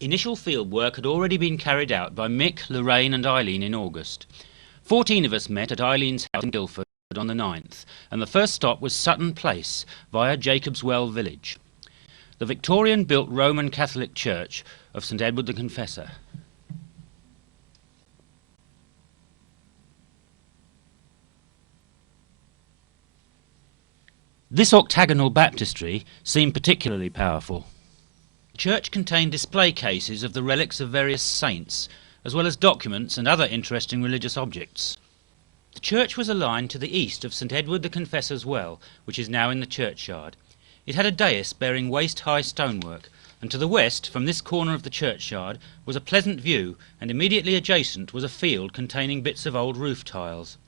Initial field work had already been carried out by Mick, Lorraine and Eileen in August. 14 of us met at Eileen's house in Guildford on the 9th, and the first stop was Sutton Place via Jacob's Well village, the Victorian-built Roman Catholic church of St. Edward the Confessor. This octagonal baptistry seemed particularly powerful. The church contained display cases of the relics of various saints, as well as documents and other interesting religious objects. The church was aligned to the east of St. Edward the Confessor's Well, which is now in the churchyard. It had a dais bearing waist-high stonework, and to the west, from this corner of the churchyard, was a pleasant view, and immediately adjacent was a field containing bits of old roof tiles.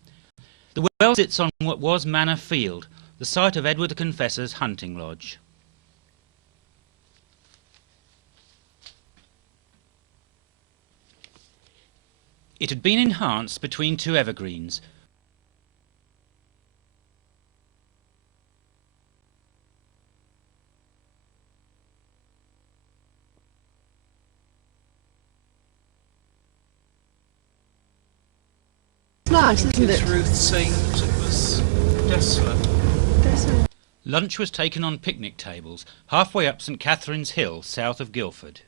The well sits on what was Manor Field, the site of Edward the Confessor's hunting lodge. It had been enhanced between two evergreens. Nice, isn't it? Ruth seemed it was desolate. Lunch was taken on picnic tables, halfway up St. Catherine's Hill, south of Guildford.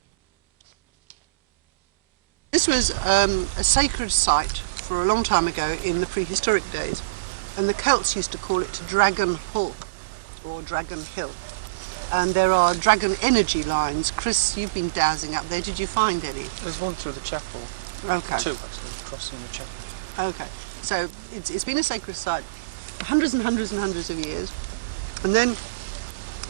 This was a sacred site for a long time ago in the prehistoric days, and the Celts used to call it Dragon Hall, or Dragon Hill. And there are dragon energy lines. Chris, you've been dowsing up there. Did you find any? There's one through the chapel. Okay. Two, actually, crossing the chapel. Okay. So it's been a sacred site for hundreds and hundreds and hundreds of years. And then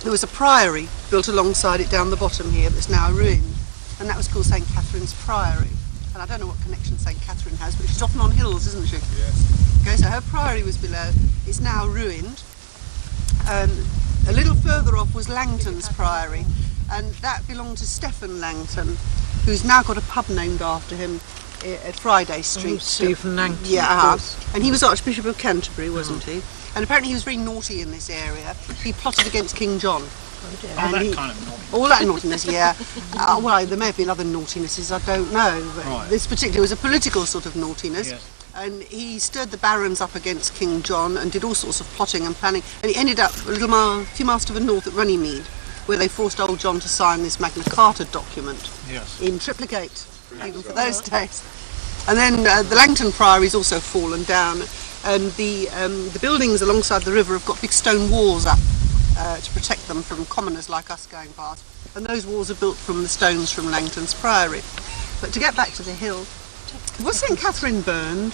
there was a priory built alongside it down the bottom here that's now ruined. And that was called St. Catherine's Priory. And I don't know what connection St. Catherine has, but she's often on hills, isn't she? Yes. Okay, so her priory was below. It's now ruined. A little further off was Langton's Priory, and that belonged to Stephen Langton, who's now got a pub named after him at Friday Street. Stephen Langton. Yeah, and he was Archbishop of Canterbury, wasn't he? And apparently he was very naughty in this area. He plotted against King John. All that kind of naughty. All that naughtiness, yeah. Well, there may have been other naughtinesses, I don't know. But right. This particular was a political sort of naughtiness. Yes. And he stirred the barons up against King John and did all sorts of plotting and planning. And he ended up a few miles to the north at Runnymede, where they forced old John to sign this Magna Carta document. Yes. In triplicate, even for those days. And then the Langton Priory's also fallen down, and the buildings alongside the river have got big stone walls up to protect them from commoners like us going past. And those walls are built from the stones from Langton's Priory. But to get back to the hill, was St. Catherine burned?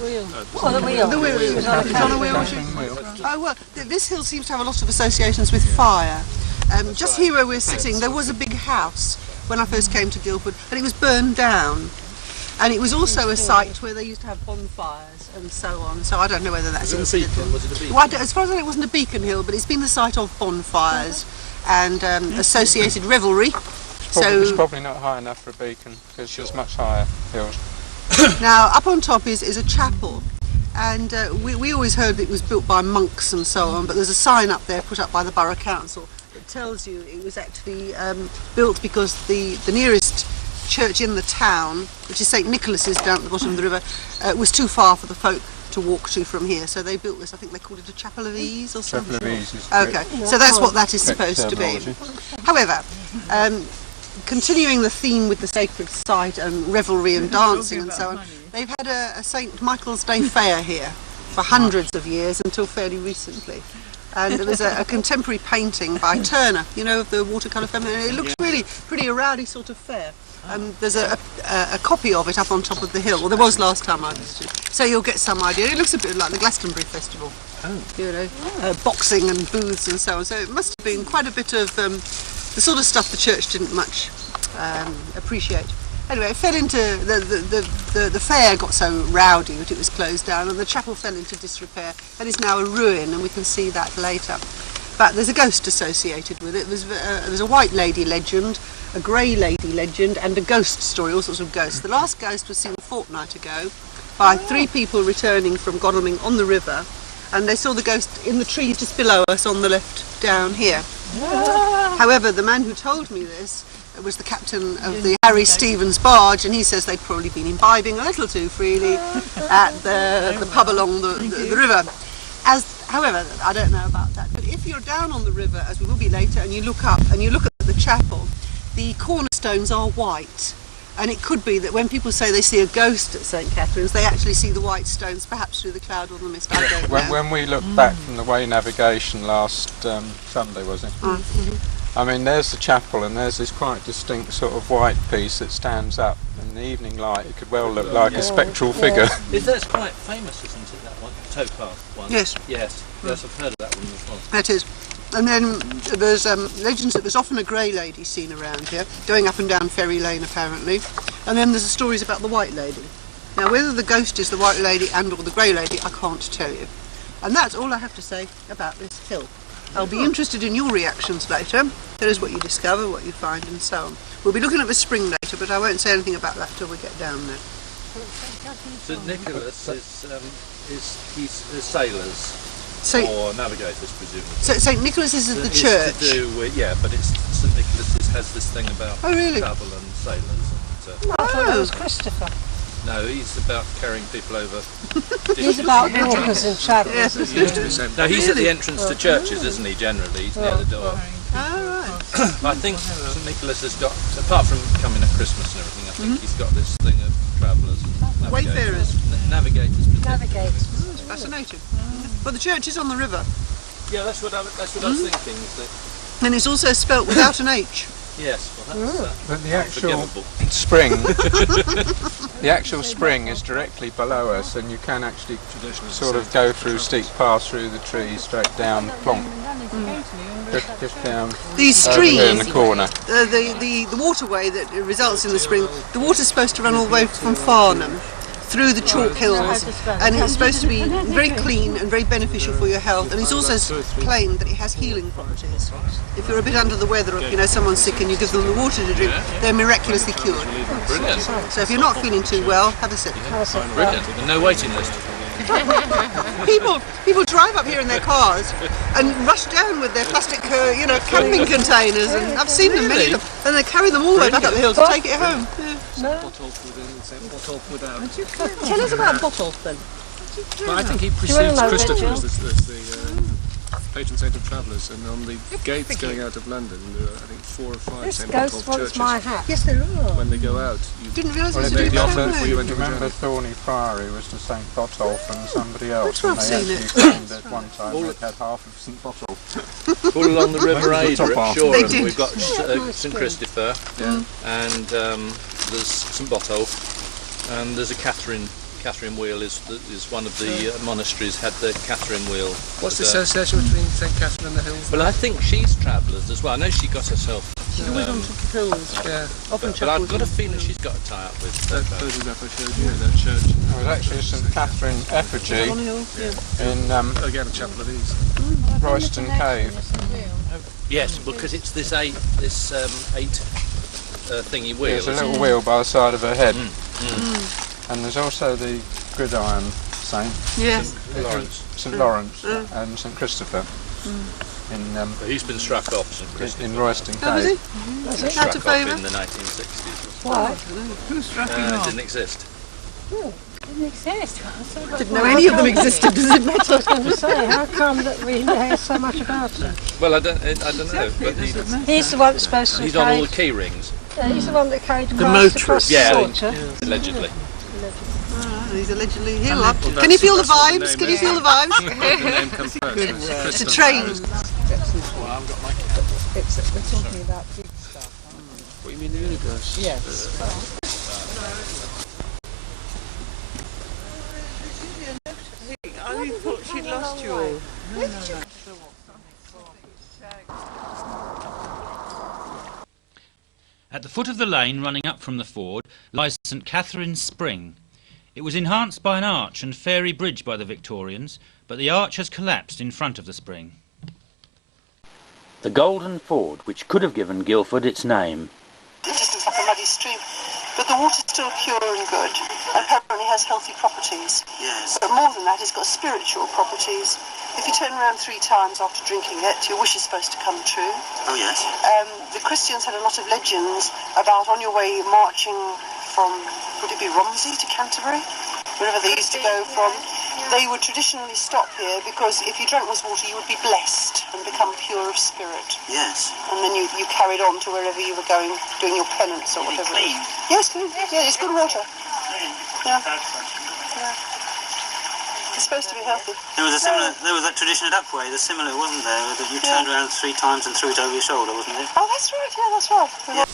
Wheel. Well, the wheel. The wheel. It was on a wheel. Oh well, this hill seems to have a lot of associations with fire. Just here where we're sitting, there was a big house when I first came to Guildford, and it was burned down. And it was also a site where they used to have bonfires and so on. So I don't know whether that's incidental. Was it a beacon? Well, as far as I know, it wasn't a beacon hill, but it's been the site of bonfires and associated revelry. It's probably not high enough for a beacon, because there's much higher hills. Now, up on top is a chapel, and we always heard it was built by monks and so on, but there's a sign up there put up by the Borough Council that tells you it was actually built because the nearest church in the town, which is St. Nicholas's down at the bottom of the river, was too far for the folk to walk to from here, so they built this. I think they called it a Chapel of Ease or something. Chapel of Ease is okay, so that's what that is supposed to be. However, continuing the theme with the sacred site and revelry and dancing and so on, they've had a St. Michael's Day fair here for hundreds of years until fairly recently. And there's a contemporary painting by Turner, you know, of the watercolour feminine. It looks really pretty a rowdy sort of fair. There's a copy of it up on top of the hill. Well, there was last time I visited. So you'll get some idea. It looks a bit like the Glastonbury Festival. Oh. You know, boxing and booths and so on. So it must have been quite a bit of the sort of stuff the church didn't much appreciate. Anyway, it fell into the fair got so rowdy that it was closed down, and the chapel fell into disrepair and is now a ruin, and we can see that later. But there's a ghost associated with it. There's a white lady legend, a grey lady legend, and a ghost story, all sorts of ghosts. The last ghost was seen a fortnight ago by 3 people returning from Godalming on the river, and they saw the ghost in the trees just below us on the left down here. However, the man who told me this was the captain of the Harry Stevens barge, and he says they'd probably been imbibing a little too freely at the pub along the river. However, I don't know about that, but if you're down on the river, as we will be later, and you look up and you look at the chapel, the cornerstones are white. And it could be that when people say they see a ghost at St. Catherine's, they actually see the white stones, perhaps through the cloud or the mist. I don't know. When we looked back from the way navigation last Sunday, was it? I mean, there's the chapel, and there's this quite distinct sort of white piece that stands up. In the evening light, it could well look like a spectral figure. That's quite famous, isn't it, that one? Towpath one. Yes. Yes, I've heard of that one as well. That is. And then there's legends that there's often a grey lady seen around here, going up and down Ferry Lane apparently. And then there's the stories about the white lady. Now whether the ghost is the white lady and or the grey lady, I can't tell you. And that's all I have to say about this hill. I'll be interested in your reactions later. Tell us what you discover, what you find and so on. We'll be looking at the spring later, but I won't say anything about that till we get down there. St. Nicholas he's the sailors. Or navigators, presumably. So St. Nicholas is at the church? It's to do with, yeah, but St. Nicholas has this thing about travel and sailors. And, I thought that was Christopher. no, he's about carrying people over. He's about walkers and travellers. No, he's at the entrance to churches, isn't he, generally? He's near the door. I think St. Nicholas has got, apart from coming at Christmas and everything, I think he's got this thing of travellers and Wayfarers. Navigators. Navigators. Fascinating. Well, the church is on the river. Yeah, that's what I was thinking. Is that, And it's also spelt without an H. yes, well that's But the actual unforgivable. spring, the actual spring is directly below us, and you can actually sort of go through steep paths through the trees, straight down, plonk, just down. These over here in streams, the corner. the waterway that results in the spring, the water's supposed to run all the way from Farnham through the chalk hills, and it's supposed to be very clean and very beneficial for your health, and it's also claimed that it has healing properties. If you're a bit under the weather, or you know someone's sick and you give them the water to drink, they're miraculously cured. Brilliant. So if you're not feeling too well, have a sip. Brilliant. And no waiting list. People drive up here in their cars and rush down with their plastic, camping containers, and I've seen them, many of them, and they carry them all the way back up the hill to take it home. Yeah. Bottle without. Tell us about bottles then. Well, I think he precedes Christopher as the patron saint of travellers, and on the gates going out of London, there are, I think, 4 or 5 This St. ghost Botolph wants churches. my hat. Yes, there are. When they go out, you Didn't realise Well, it was they a the offer different before you went to the Remember journey. Thorney Priory was to St. Botolph and somebody else, where and I've they seen actually claimed at one time they'd had half of St. Botolph. All along the River Ada Top at half. They Shoreham, did. we've got St. Christopher, and there's St. Botolph, and there's a Catherine wheel is one of the monasteries had the Catherine wheel. What's the association between St. Catherine and the hills? Well, I think she's travellers as well. I know she got herself. She's always on top of hills. Yeah, Often But I've chapels. got a feeling she's got a tie-up with. that photograph I showed you, that church. There was actually a St. Catherine effigy On a hill, yeah. in Again, a chapel of these. Royston Cave. Yes, because it's this eight thingy wheel. There's a isn't little it? wheel by the side of her head. And there's also the gridiron saint, Yes. St. Lawrence and St. Christopher But he's been struck off, St. Christopher. in Royston Oh, was Cave. he? Out Out of of favour? in the 1960s. Why? Who struck him It off? didn't exist. Didn't exist. Didn't know any of them existed, does it matter? I was going to say, how come that we hear so much about him? Well, I don't know, but He's the one that's supposed to he's on all the carry, key rings, he's the one that carried The Christ across motorist. the Yeah. water. allegedly. He's allegedly here. Love. Well, Can you that's- feel the that's what the vibes? name Can you is. feel the vibes? The name comes first. It's a train. We're talking about big stuff. What you mean, the universe? Yes. I thought she'd lost you all. At the foot of the lane running up from the ford lies St. Catherine's Spring. It was enhanced by an arch and fairy bridge by the Victorians, but the arch has collapsed in front of the spring. The Golden Ford, which could have given Guildford its name. It just looks like a muddy stream. but the water's still pure and good, and apparently has healthy properties. Yes. But more than that, it's got spiritual properties. If you turn around 3 times after drinking it, your wish is supposed to come true. Oh, yes. The Christians had a lot of legends about on your way marching from, would it be Romsey to Canterbury? Wherever they used to go from. They would traditionally stop here because if you drank this water, you would be blessed and become pure of spirit. Yes. And then you carried on to wherever you were going, doing your penance or whatever. Clean. Yes, clean. Yeah, it's good water. Yeah. It's supposed to be healthy. There was that tradition at Upway, the similar, wasn't there? That you turned around 3 times and threw it over your shoulder, wasn't it? Oh, that's right. Yeah, that's right. Yeah.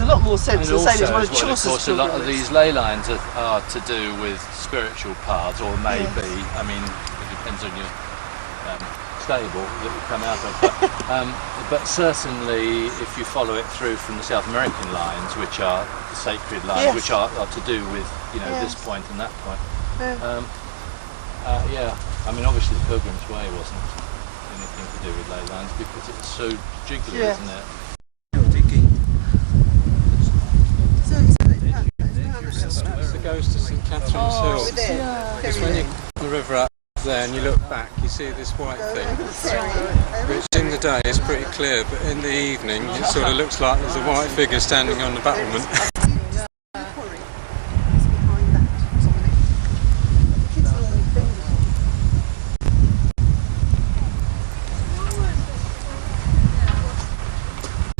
A lot more sense and than saying it's one of of course, a lot of these ley lines are to do with spiritual paths, or maybe, I mean, it depends on your stable that you come out of, but certainly if you follow it through from the South American lines, which are the sacred lines, which are to do with, you know, this point and that point. Yeah, I mean, obviously the Pilgrim's Way wasn't anything to do with ley lines because it's so jiggly, isn't it? It goes to St. Catherine's Hill. Because when you the river up there and you look back, you see this white thing, which in the day is pretty clear, but in the evening it sort of looks like there's a white figure standing on the battlement.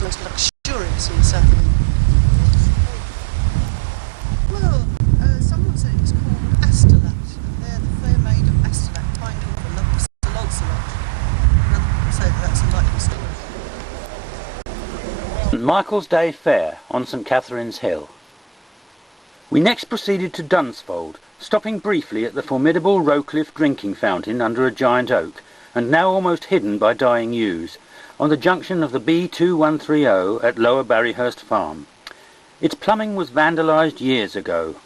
Most luxurious in Sutton. Well, someone said it was called Astolat. They're the fair maid of Astolat, pine for love of Sir Lancelot. And other people say that that's a likely story. St Michael's Day Fair on St Catherine's Hill. We next proceeded to Dunsfold, stopping briefly at the formidable Rowcliffe drinking fountain under a giant oak, and now almost hidden by dying yews, on the junction of the B2130 at Lower Barryhurst Farm. Its plumbing was vandalised years ago.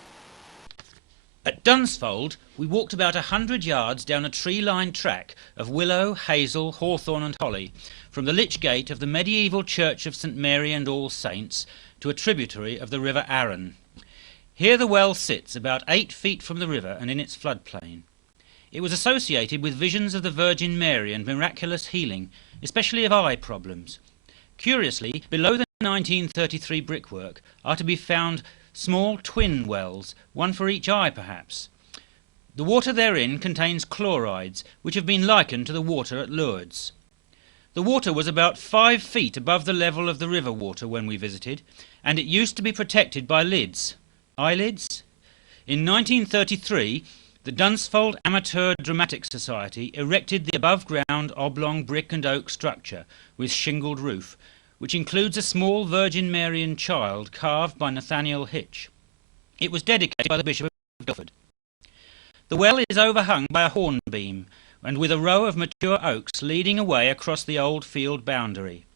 At Dunsfold, we walked about 100 yards down a tree-lined track of willow, hazel, hawthorn and holly, from the lych gate of the medieval church of St Mary and All Saints to a tributary of the River Arun. Here the well sits, about 8 feet from the river and in its floodplain. It was associated with visions of the Virgin Mary and miraculous healing, especially of eye problems. Curiously, below the 1933 brickwork are to be found small twin wells, one for each eye perhaps. The water therein contains chlorides, which have been likened to the water at Lourdes. The water was about 5 feet above the level of the river water when we visited, and it used to be protected by lids. Eyelids? In 1933, the Dunsfold Amateur Dramatic Society erected the above-ground oblong brick and oak structure with shingled roof, which includes a small Virgin Marian child carved by Nathaniel Hitch. It was dedicated by the Bishop of Guildford. The well is overhung by a hornbeam, and with a row of mature oaks leading away across the old field boundary.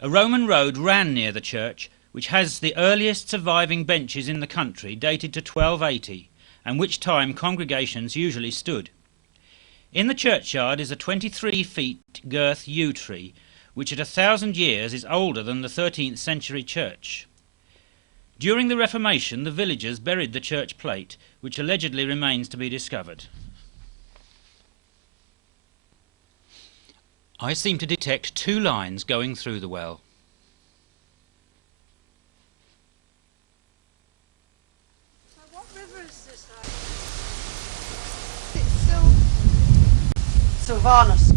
A Roman road ran near the church, which has the earliest surviving benches in the country, dated to 1280, and which time congregations usually stood. In the churchyard is a 23 feet girth yew tree, which at 1,000 years is older than the 13th century church. During the Reformation, the villagers buried the church plate, which allegedly remains to be discovered. I seem to detect 2 lines going through the well. What river is this? It's Sylvanus,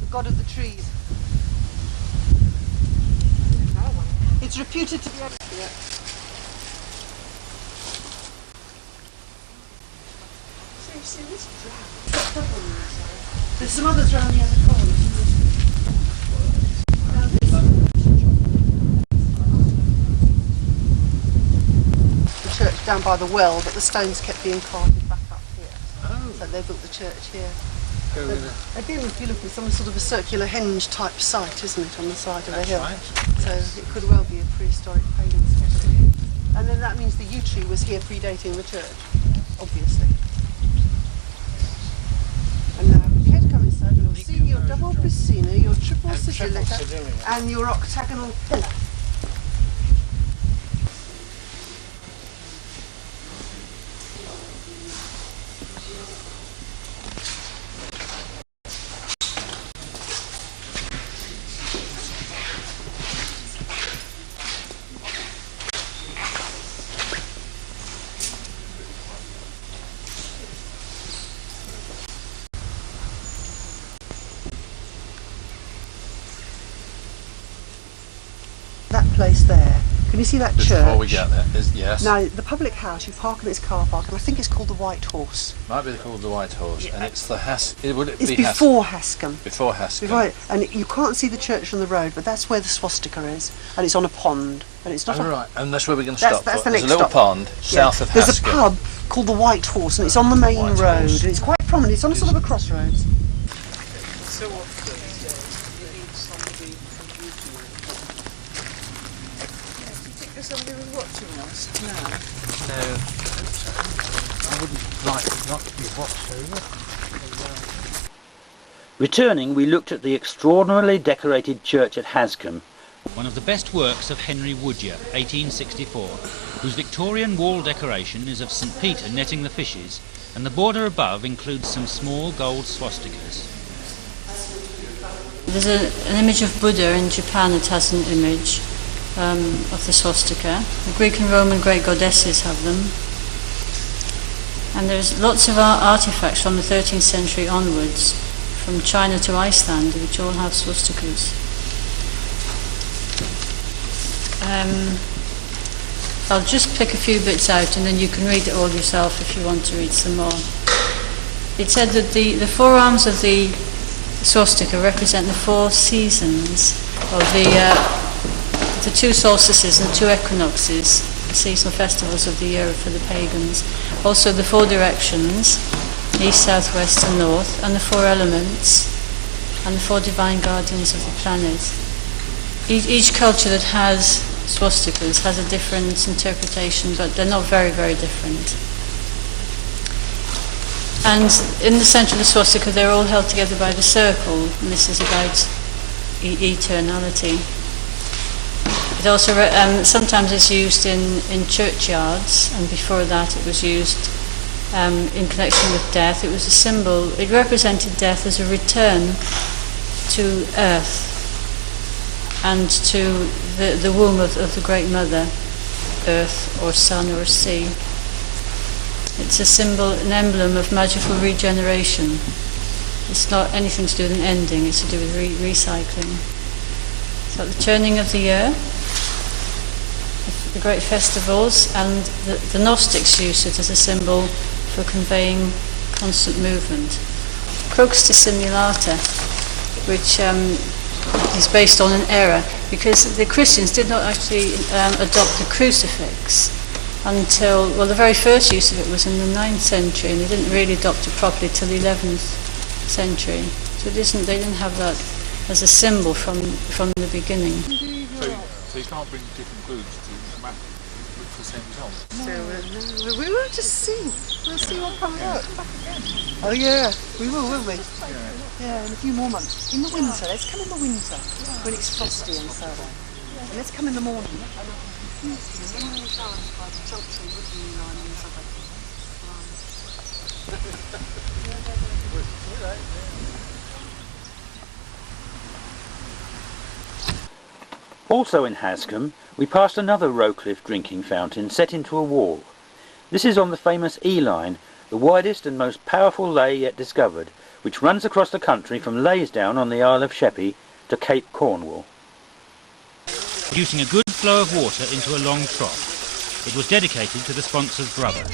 the god of the trees. It's reputed to be accurate. See this drown. There's some others around the other corner. The church down by the well, but the stones kept being carted back up here. Oh. So they built the church here. Go with it. Again, if you look, it's some sort of a circular henge type site, isn't it, on the side of the hill? Right. So it could well be a prehistoric pagan spot. And then that means the yew tree was here predating the church, obviously. And now, care to come inside? see your double piscina, your triple sigillica, and your octagonal pillar. That place there, can you see that church? Before we get there, yes. Now, the public house, you park in its car park, and I think it's called the White Horse. Might be called the White Horse, and it's the would it It's be before Hascombe. Before Hascombe. And you can't see the church from the road, but that's where the swastika is, and it's on a pond, and it's not right, and that's where we're going to stop. That's the There's a next little stop. pond south of There's Hascombe. a pub called the White Horse, and it's on the main White road, Horse. and it's quite prominent. It's on a sort of a crossroads. Somebody was watching us now. No, I wouldn't like not to be watched over. Returning, we looked at the extraordinarily decorated church at Hascombe, one of the best works of Henry Woodyer, 1864, whose Victorian wall decoration is of St. Peter netting the fishes, and the border above includes some small gold swastikas. There's an image of Buddha in Japan. It has an image of the swastika. The Greek and Roman great goddesses have them. And there's lots of artifacts from the 13th century onwards, from China to Iceland, which all have swastikas. I'll just pick a few bits out, and then you can read it all yourself if you want to read some more. It said that the four arms of the swastika represent the four seasons of the two solstices and two equinoxes, the seasonal festivals of the year for the pagans. Also the four directions, east, south, west and north, and the four elements, and the four divine guardians of the planet. Each culture that has swastikas has a different interpretation, but they're not very, very different. And in the centre of the swastika, they're all held together by the circle, and this is about eternality. It also sometimes is used in churchyards, and before that it was used in connection with death. It was a symbol. It represented death as a return to earth and to the womb of the Great Mother, earth or sun or sea. It's a symbol, an emblem of magical regeneration. It's not anything to do with an ending, it's to do with recycling. So the turning of the year, the great festivals, and the Gnostics used it as a symbol for conveying constant movement. Crux dissimulata, which is based on an error, because the Christians did not actually adopt the crucifix until, well, the very first use of it was in the 9th century, and they didn't really adopt it properly till the 11th century. So they didn't have that as a symbol from the beginning. So you can't bring different groups to map for the same result? So we will just see. We'll see what comes out. Oh yeah, we will, won't we? Yeah, in a few more months. In the winter, let's come in the winter, when it's frosty and so on. And let's come in the morning. Also in Hascombe, we passed another Rowcliffe drinking fountain set into a wall. This is on the famous E-line, the widest and most powerful lay yet discovered, which runs across the country from Laysdown on the Isle of Sheppey to Cape Cornwall, producing a good flow of water into a long trough. It was dedicated to the sponsor's brother.